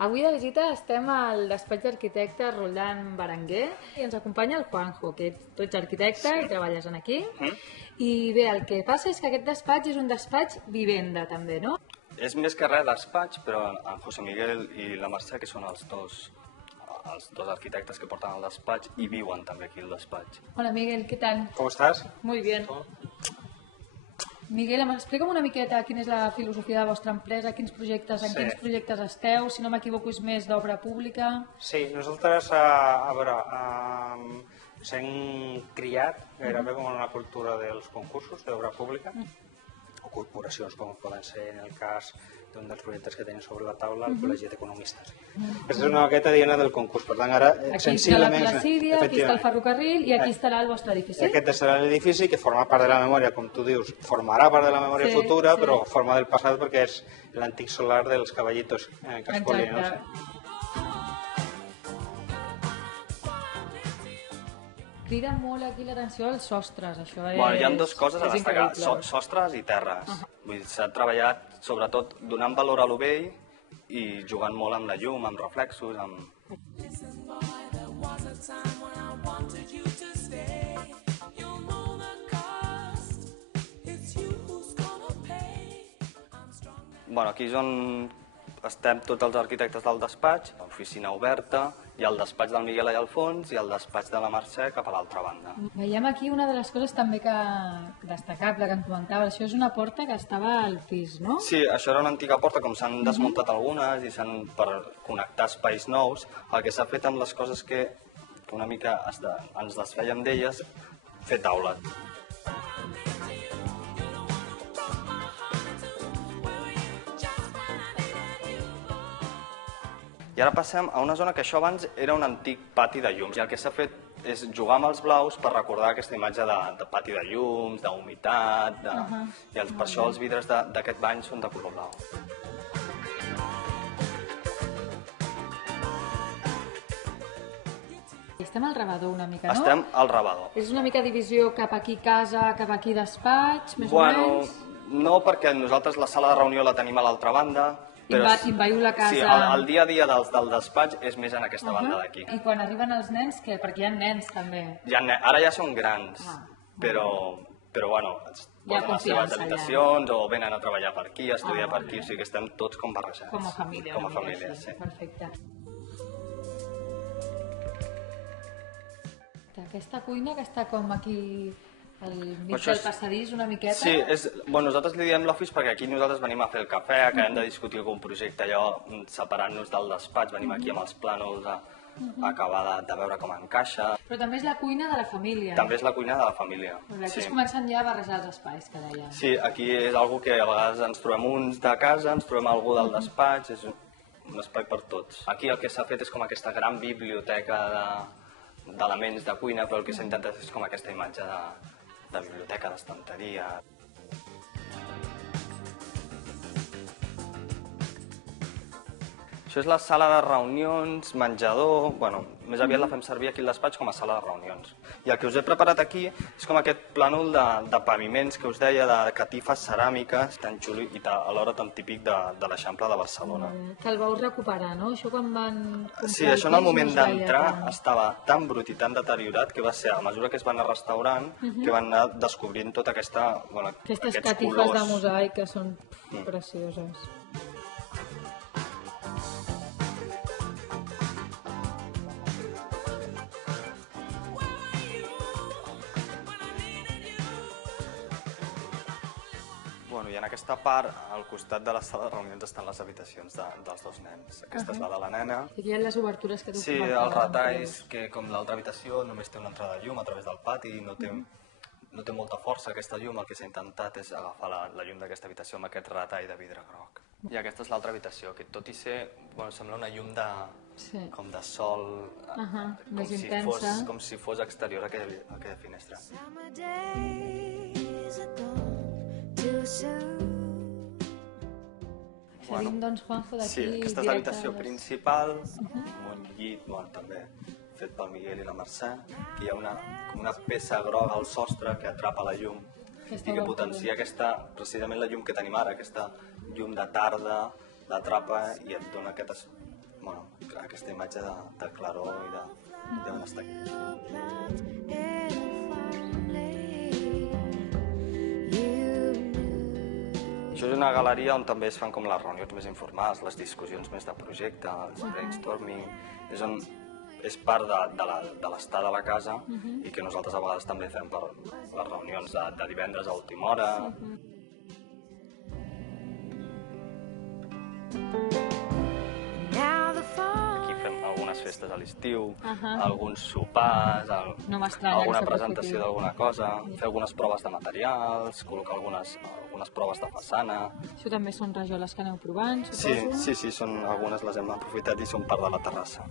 Avui de visita estem al despatx d'arquitecte Roldán Berenguer i ens acompanya el Juanjo, que tu ets arquitecte i treballes en aquí. I bé, el que passa és que aquest despatx és un despatx vivenda també, no? És més que res despatx, però en José Miguel i la Mercè, que són els dos arquitectes que porten el despatx i viuen també aquí al despatx. Hola Miguel, ¿qué tal? ¿Cómo estás? Muy bien. Miguel, explica'm una miqueta quina és la filosofia de la vostra empresa, quins projectes esteu, si no m'equivoco és més d'obra pública. Sí, nosaltres, a veure, ens hem criat gairebé com en una cultura dels concursos d'obra pública, o corporacions, com poden ser en el cas d'un dels projectes que tenim sobre la taula, el Col·legi d'Economistes. Aquesta és una maqueta diana del concurs, per tant ara Aquí està la Placídia, aquí està el ferrocarril i aquí estarà el vostre edifici. Aquest serà l'edifici que forma part de la memòria, com tu dius, formarà part de la memòria futura, però forma del passat perquè és l'antic solar dels caballitos que es volien. Crida molt aquí l'atenció als sostres, això és... Bueno, hi ha dues coses a destacar, sostres i terres. Vull dir, s'ha treballat sobretot donant valor a lo vell i jugant molt amb la llum, amb reflexos, amb... Bueno, aquí és on estem tots els arquitectes del despatx, l'oficina oberta, hi ha el despatx del Miguel allà al fons i el despatx de la Mercè cap a l'altra banda. Veiem aquí una de les coses també que destacable que em comentaves, això és una porta que estava al pis, no? Sí, això era una antiga porta, com s'han desmuntat algunes i per connectar espais nous, el que s'ha fet amb les coses que una mica ens desfèiem d'elles, fer taules. I ara passem a una zona que això abans era un antic pati de llums i el que s'ha fet és jugar amb els blaus per recordar aquesta imatge de pati de llums, d'humitat, i per això els vidres d'aquest bany són de color blau. Estem al rebedor una mica, no? Estem al rebedor. És una mica divisió cap aquí casa, cap aquí despatx, més o menys? No, perquè nosaltres la sala de reunió la tenim a l'altra banda. Invadiu la casa... Sí, el dia a dia del despatx és més en aquesta banda d'aquí. I quan arriben els nens, què? Perquè hi ha nens també. Ara ja són grans, però bueno, es posen a les seves habitacions o venen a treballar per aquí, a estudiar per aquí, o sigui que estem tots com barrejats. Com a família. Com a família, sí. Perfecte. Aquesta cuina que està com aquí al mig del passadís una miqueta... Sí, nosaltres li diem l'office perquè aquí nosaltres venim a fer el cafè, acabem de discutir algun projecte allò separant-nos del despatx, venim aquí amb els plànols a acabar de veure com encaixa. Però també és la cuina de la família. També és la cuina de la família. Aquí es comencen ja a barrejar els espais, que deia. Sí, aquí és algo que a vegades ens trobem uns de casa, ens trobem algú del despatx, és un espai per tots. Aquí el que s'ha fet és com aquesta gran biblioteca d'elements de cuina, però el que s'ha intentat és com aquesta imatge de biblioteca, d'estanteria. Això és la sala de reunions, menjador... Bueno, més aviat la fem servir aquí al despatx com a sala de reunions. I el que us he preparat aquí és com aquest plànol de paviments que us deia, de catifes ceràmiques, tan xulo i alhora tan típic de l'Eixample de Barcelona. Que el vau recuperar, no? Això quan van... Sí, això en el moment d'entrar estava tan brut i tan deteriorat que va ser, a mesura que es van anar restaurant, que van anar descobrint tota aquesta... Aquestes catifes de mosaic que són precioses. I en aquesta part, al costat de la sala de reunions, estan les habitacions dels dos nens. Aquesta és la de la nena. I aquí hi ha les obertures que tu comentaves. Sí, els retalls, que com l'altra habitació només té una entrada de llum a través del pati, no té molta força aquesta llum, el que s'ha intentat és agafar la llum d'aquesta habitació amb aquest retall de vidre groc. I aquesta és l'altra habitació, que tot i ser, sembla una llum com de sol, més intensa. Com si fos exterior a aquella finestra. Seguim, doncs, Juanjo, d'aquí... Sí, aquesta és l'habitació principal, amb un llit, també fet pel Miguel i la Mercè, que hi ha una peça groga al sostre que atrapa la llum i que potencia precisament la llum que tenim ara, aquesta llum de tarda, l'atrapa i et dona aquest bueno, aquesta imatge de claror i de benestar. Això és una galeria on també es fan com les reunions més informals, les discussions més de projecte, els brainstorming, és part de l'estar de la casa i que nosaltres a vegades també fem per les reunions de divendres a última hora. Aquí fem algunes festes a l'estiu, alguns sopars, alguna presentació d'alguna cosa, fer algunes proves de materials, col·locar algunes proves de façana. Això també són rajoles que aneu provant, suposo? Sí, algunes les hem aprofitat i són part de la terrassa.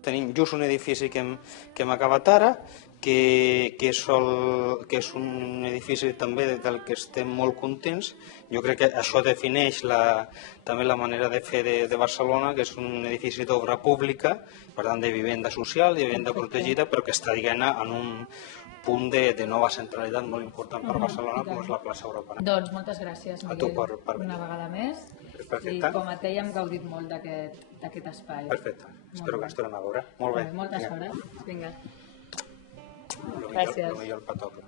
Tenim just un edifici que hem acabat ara, que és un edifici també del que estem molt contents. Jo crec que això defineix també la manera de fer de Barcelona, que és un edifici d'obra pública, per tant de vivenda social, de vivenda protegida, però que està, diguem-ne, en un punt de nova centralitat molt important per Barcelona, com és la plaça Europa. Doncs moltes gràcies, Miguel, a tu per venir. una vegada més. Perfecte. I com et deia, hem gaudit molt d'aquest espai. Perfecte. Espero que ens tornem a veure. Molt bé. Moltes hores. Vinga. Gràcies. El millor el patocle.